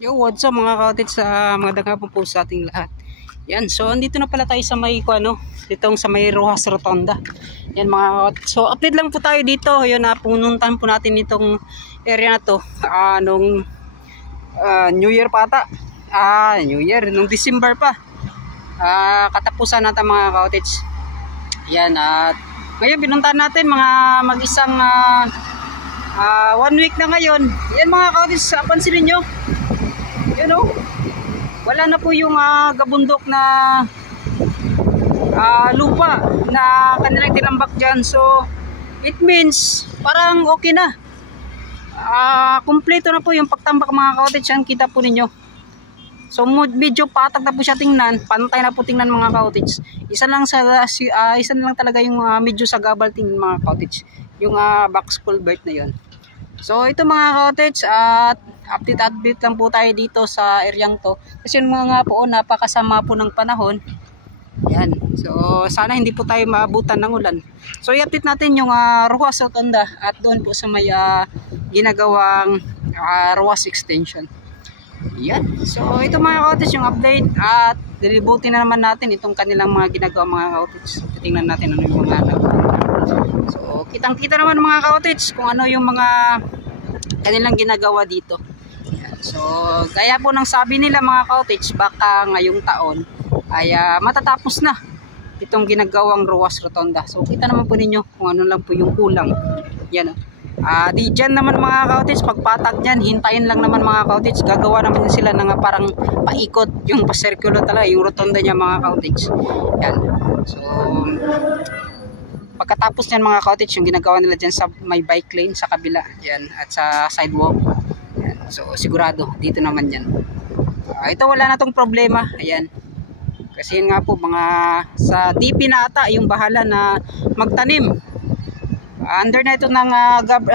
Yo, what's up mga cottage, sa mga daghang po sa ating lahat. Yan, so andito na pala tayo sa may ditong sa may Rojas Rotonda. Yan mga cottage. So update lang po tayo dito. Yun, pununtahan po natin itong area na to nung New Year pa ata. New Year, nung December pa. Katapusan natin mga cottage. Yan, at ngayon binuntahan natin mga mag-isang 1 week na ngayon. Yan mga cottage, pansinin nyo. You know, wala na po yung gabundok na lupa na kanilang tinambak dyan. So it means parang okay na, kumpleto na po yung pagtambak mga cottage. Yan, kita po ninyo. So medyo patag na po siya tingnan, pantay na po tingnan mga cottage. Isa lang talaga yung medyo sa gabal tingnan mga cottage, yung box culvert na yon. So ito mga cottage, at update lang po tayo dito sa areang to. Kasi yung mga po, napakasama po ng panahon. Yan. So sana hindi po tayo maabutan ng ulan. So i-update natin yung Rojas Rotonda at doon po sa may ginagawang Rojas extension. Yan. So ito mga cottage yung update, at dilibutin na naman natin itong kanilang mga ginagawa mga cottage. Tingnan natin ano yung mga so kitang-kita naman mga cottage kung ano yung mga kanilang ginagawa dito. Yan. So gaya po ng sabi nila mga cottage, baka ngayong taon ay matatapos na itong ginagawang Rojas Rotonda. So kita naman po ninyo kung ano lang po yung kulang. Yan. Di dyan naman mga cottage, pagpatag dyan, hintayin lang naman mga cottage. Gagawa naman sila ng parang paikot, yung pa-circular talaga, yung rotonda niya mga cottage. Yan. So pagkatapos niyan mga cottage, yung ginagawa nila dyan sa may bike lane sa kabila, yan, at sa sidewalk. Yan. So sigurado dito naman yan. Ito wala na tong problema. Ayan. Kasi yun nga po, mga sa DP na ata yung bahala na magtanim. Under na ito ng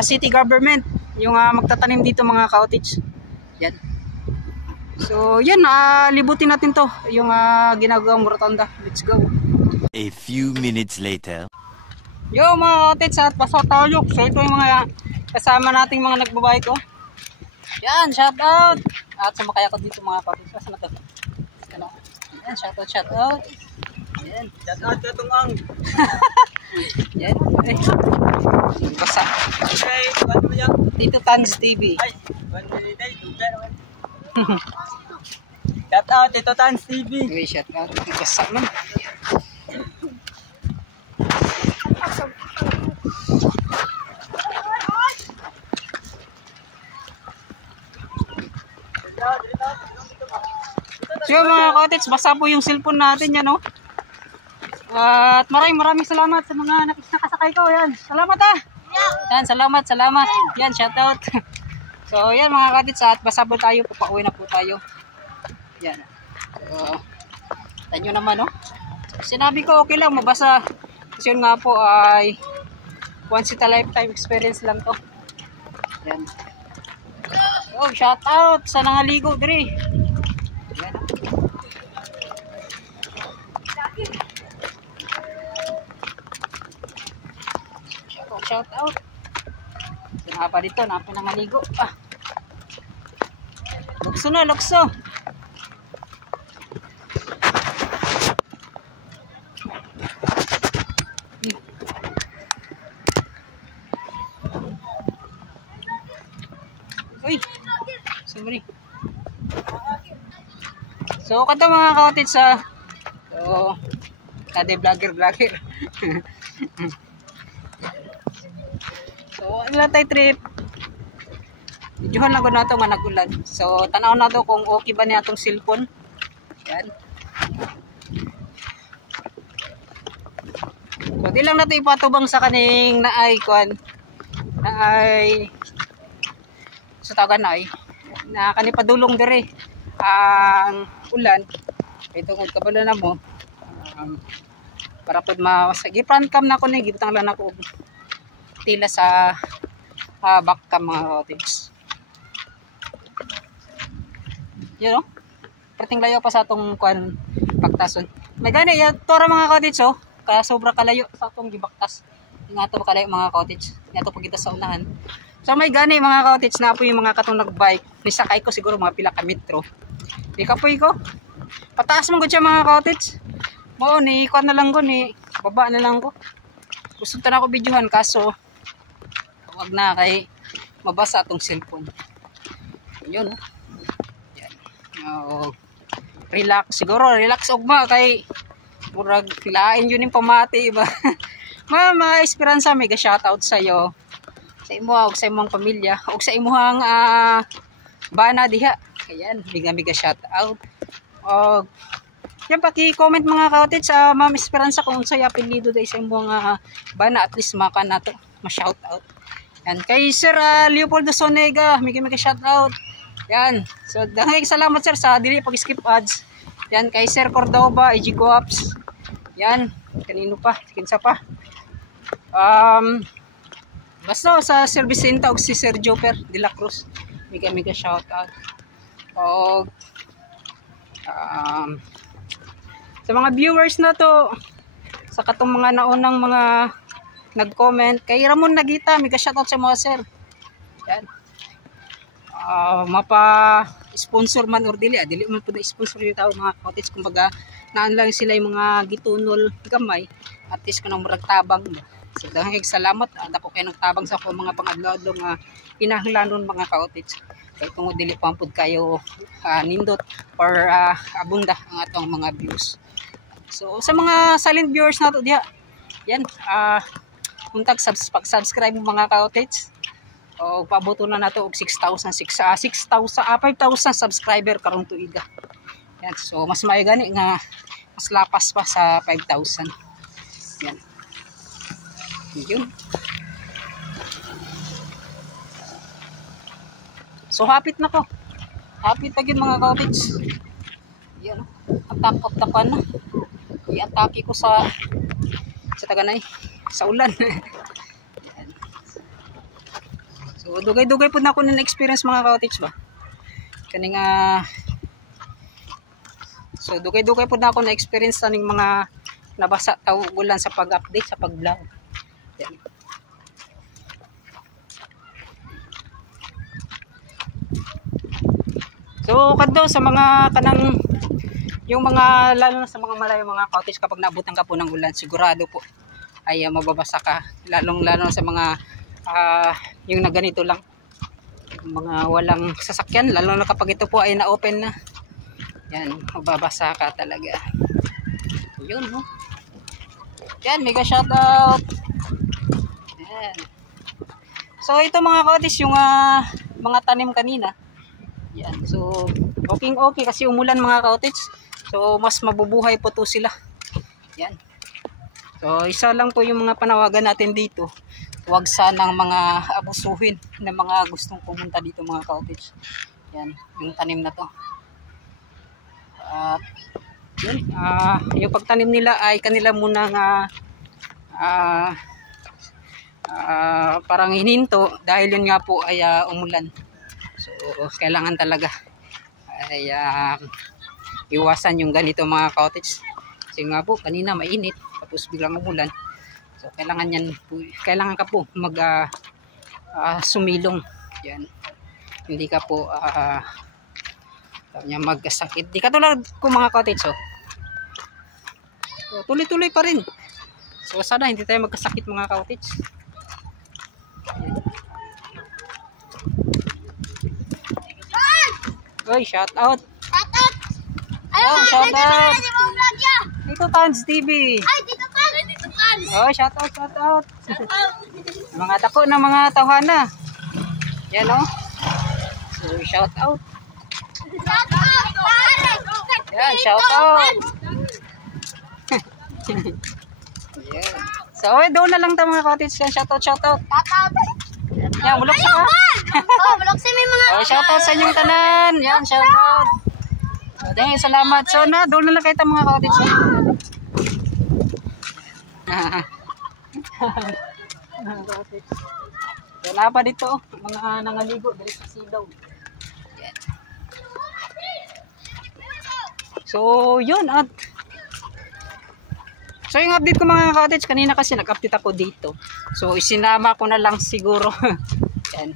city government yung magtatanim dito mga cottage. Yan. So yan, libutin natin to yung ginagawang rotonda. Let's go. A few minutes later. Yo mga cottage, at pasok tayo. So ito yung mga kasama nating mga nagbabike ko. Yan, shout out. At sumakay ako dito mga cottage. Saan na to? Yan, shout out. Yan, shout out ka tungang. Yan. Basa. Okay, ano mo yan? Dito Tans TV. Ay, shout out dito Tans TV. Okay, shout out. Basa man. So mga cottage, basa po yung cellphone natin yan, no? At maraming salamat sa mga nakasakay ko. Yan, salamat Yan, salamat. Yan, shout out. So yan mga cottage, at basa po tayo, papauwi na po tayo. Yan. So tanyo naman, no? Sinabi ko okay lang mabasa. Kasi yun nga po ay once in a lifetime experience lang to. Yan. Oh, shout out sa nangaligo dire. Yan. Shout out. Sino pa dito, nangaligo. Lukso na, lukso. Uy, sorry. So kanto mga cottage so kade vlogger. So ilan tayo trip, videohan lang ko na ito nga nagulan. So tanaw na to kung okay ba niya itong cellphone. Yan. So di lang natin ipatubang sa kaning naay sa tawagan na kanipadulong dire ang ulan kay tungod kabalo na mo, para pud gipran cam na ko ni gibutang lang ako tila sa back cam mga cottage. Yan, no? Perting layo pa sa atong baktason. May gani tora mga cottage, kaya sobra kalayo sa atong gibaktas. Nga to kalayo mga cottage. Nga to pagkita sa unahan. So may gani mga cottage na po yung mga katong nagbike. Nisakay ko siguro mga pila ka metro. Di kapoy ko. Pataas mo ko siya mga cottage. Mo ni kuan na lang ko ni baba na lang ko. Gusto ta na ko videohan kaso wag na kay mabasa atong cellphone. Yun. Yan. Relax siguro, relax ugma kay murag lain yun yung pamati ba. Mga esperanza may ga-shoutout sa iyo. Sa imo ug sa imong pamilya ug sa imong bana diha. Ayan, biga shoutout. Yan paki-comment mga cottage sa Ma'am Esperanza kung unsay apelyido day sa imong bana at least maka nato ma-shoutout. Yan kay Sir Leopoldo Sonega, may shoutout. Yan. So daghang salamat sir sa dili pag-skip ads. Yan kay Sir Cordoba, IG Coaps. Yan, kanino pa? Kinsa pa? Basta sa Sir Vicenta ug si Sir Joper de la Cruz. Mega shoutout. Og sa mga viewers na to, sa katong mga naunang mga nag-comment, kay Ramon Nagita, mega shoutout sa mga sir. Yan. Mapa-sponsor man or dili man po na sponsor yung tao mga cottage. Kumbaga, naan lang sila yung mga gitunol gamay, at least kung murag tabang. So, daghang salamat. Dako kayo nagtabang sa ako mga pang-adlaw nga kinahanglanon mga cottage. Kaya tungod dili pampud kayo nindot or abunda ang atong mga views. So sa mga silent viewers nato diha, yan untag subscribe mga cottage. O pabuto na nato og 5,000 subscriber karong tuiga. Yan, so mas maayo gani nga mas lapas pa sa 5,000. Yan. Yun. So hapit na ko. Hapit na yun mga cottage. Yan. Atak-atakan na. I-atake ko sa taganay. Sa ulan. Yan. So dugay-dugay po na ako ng experience mga cottage ba. Kaning so dugay-dugay po na ako na experience taning mga nabasa taw ulan sa pag-update sa pag-vlog. Yan. So kadto sa mga kanang yung mga lalo na sa mga malayo mga cottage, kapag naabutan ka po ng ulan sigurado po ay mababasa ka, lalo sa mga yung na ganito lang, mga walang sasakyan, lalo na kapag ito po ay na-open na, yan, mababasa ka talaga. Yun, no? Yan, mega shoutout. Yan. So ito mga cottage yung mga tanim kanina. Yan, so okay kasi umulan mga cottage. So mas mabubuhay po to sila. Yan. So isa lang po yung mga panawagan natin dito. Huwag sanang mga abusuhin ng mga gustong pumunta dito mga cottage. Yan, yung tanim na to. At yun, yung pagtanim nila ay kanila muna parang hininto dahil yun nga po ay umulan. So kailangan talaga ay iwasan yung ganito mga cottage. Kasi nga po kanina mainit tapos biglang umulan. So kailangan ka po mag sumilong. Yan. Hindi ka po magkasakit. Di katulad ko mga cottage. So tuloy-tuloy pa rin. So sana hindi tayo magkasakit mga cottage. Oy, shout out. Oh, shout out. Dito Tans TV. Ay, dito Tans. Oh, shout out. Mga dako ng mga tawhana. Yan oh. So, shout out. Yan, shout out. Yan. So, doon na lang tayo mga cottage. Shout out. Yan, bulok sa ka. Oh, bulok sa may mga. Oh, shout out sa inyong tanan. Yan, shout out. So, dahil salamat. So, doon na lang kayo tayo mga cottage. So, napa dito. Mga nangaligo. Dali sa silaw. Yan. So, yun. So, yung update ko mga cottage, kanina kasi nag-update ako dito. So, isinama ko na lang siguro. Yan.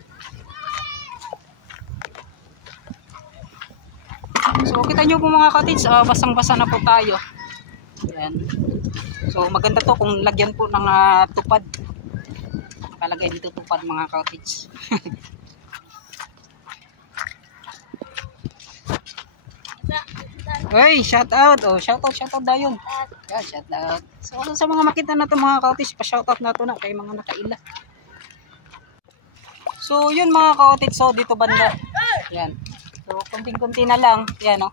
So kita nyo po mga cottage, basang-basa na po tayo. Yan. So maganda to kung lagyan po ng tupad. Nakalagay dito tupad mga cottage. Hey, shout out. Oh, shout out dayon. Yeah, shout out. So sa mga makita na to mga cottage, pa-shout out na to na kay mga nakaila. So yun mga cottage, so dito banda. Yan. So kunting-kunti na lang, yan oh.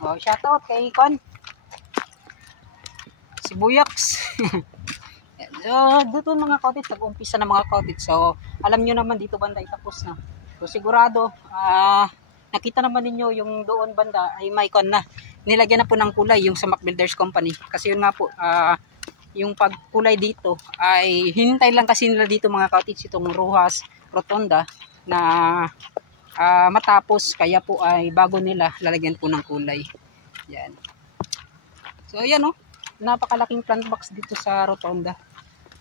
Oh, shout out kay Kon. Si Buyaks. So dito mga cottage, nag-umpisa na mga cottage. So alam niyo naman dito banda itapos na. So sigurado nakita naman ninyo yung doon banda ay may kon na. Nilagyan na po ng kulay yung sa Mac Builders Company. Kasi yun nga po, yung pagkulay dito ay hintay lang kasi nila dito mga cottage itong Rojas Rotonda na matapos. Kaya po ay bago nila lalagyan po ng kulay. Yan. So ayan o, napakalaking plant box dito sa Rotonda.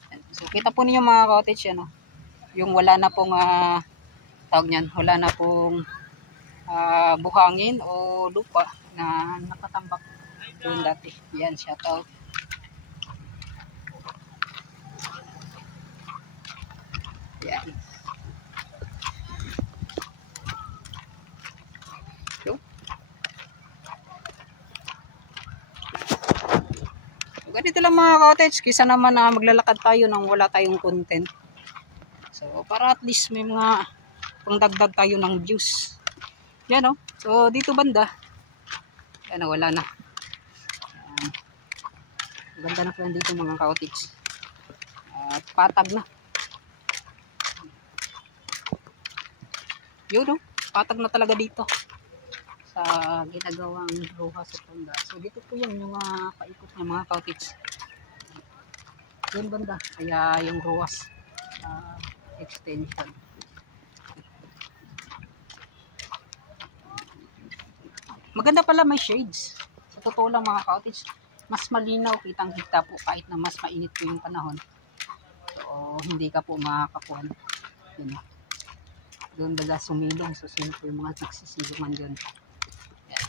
Yan. So kita po ninyo mga cottage yan o. Yung wala na pong tawag niyan, wala na pong buhangin o lupa na nakatambak doon dati. Yan, shout out. Yan. So, ganito lang mga cottage, kisa naman na maglalakad tayo nang wala tayong content. So para at least may mga pangdagdag tayo ng views. Yan o. So dito banda. Yan o, wala na. Ganda na po dito mga cottage. At patag na. Yun o. Patag na talaga dito. Sa ginagawang Rojas Rotonda. So dito po yan yung paikot ng mga cottage. Yun banda. Kaya yung Rojas extension. Maganda pala may shades. Sa totoo lang mga cottage, mas malinaw, kitang-kita po kahit na mas mainit po yung panahon. So, hindi ka po makakakuan. Yun. Doon baga sumilong. So, sino po yung mga nagsisilungan dyan. Yan.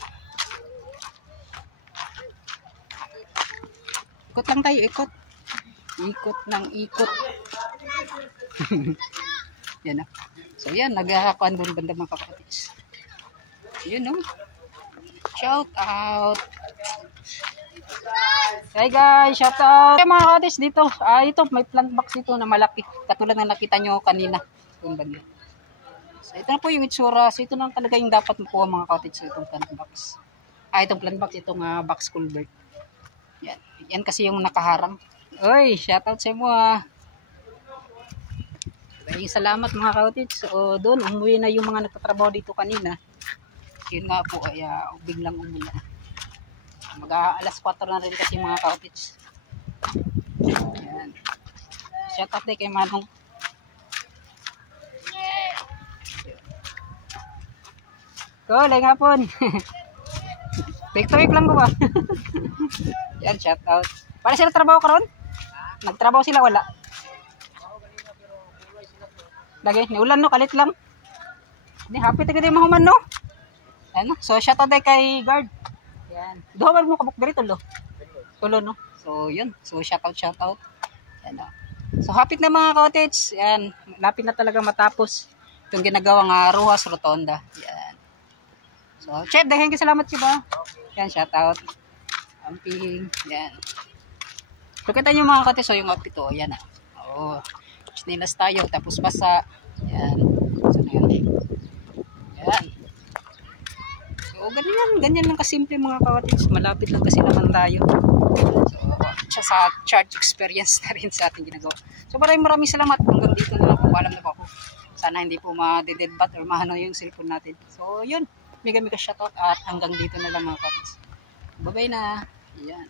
Ikot lang tayo, ikot. Ikot ng ikot. Yan na. So, yan. Nagkakakuan doon banda mga cottage. Yun o. Shout out. Hey guys, shout out. Hey mga cottage dito. Ito may plant box dito na malaki. Katulad ng nakita nyo kanina. So ito na po yung itsura. So ito na talaga yung dapat mo po mga cottage itong plant box. Itong plant box, itong box culvert. Yan. Yan kasi yung nakaharang. Oy, shout out sa mo Maraming salamat mga cottage. So doon umuwi na yung mga nagtatrabaho dito kanina. Yun nga po ay biglang umulan. Mag-alas 4 na rin kasi mga cottage. Ayan. Shout out din kay Manong. Go, lay nga po. Week to week lang ko ba? Yan, shout out. Para sila trabaho karon? Nagtrabaho sila wala? Lagi, ni ulan no, kalit lang. Ni happy tayo din mahuman no? Ano? So shout out kay guard. Yan. Duha mo kabuk diri tulo. Tulo no. So yun. So shout out. Yan. So happy na mga cottage. Yan. Lapit na talaga matapos itong ginagawang Rojas Rotonda. Yan. So chef, daghang salamat si ba. Yan, shout out. Amping. Yan. So kita niyo mga cottage, so yung outfit to, yan Oh. Chinelas tayo tapos basa. Yan. So yan. Yan. So, ganyan lang kasimple mga cottage. Malapit lang kasi naman tayo. So, sa charge experience na rin sa ating ginagawa. So, maraming salamat. Hanggang dito na lang po. Alam na po ako. Sana hindi po ma-deadbat or mahano yung cellphone natin. So, yun. Mega shoutout at hanggang dito na lang mga cottage. Bye-bye na. Yan.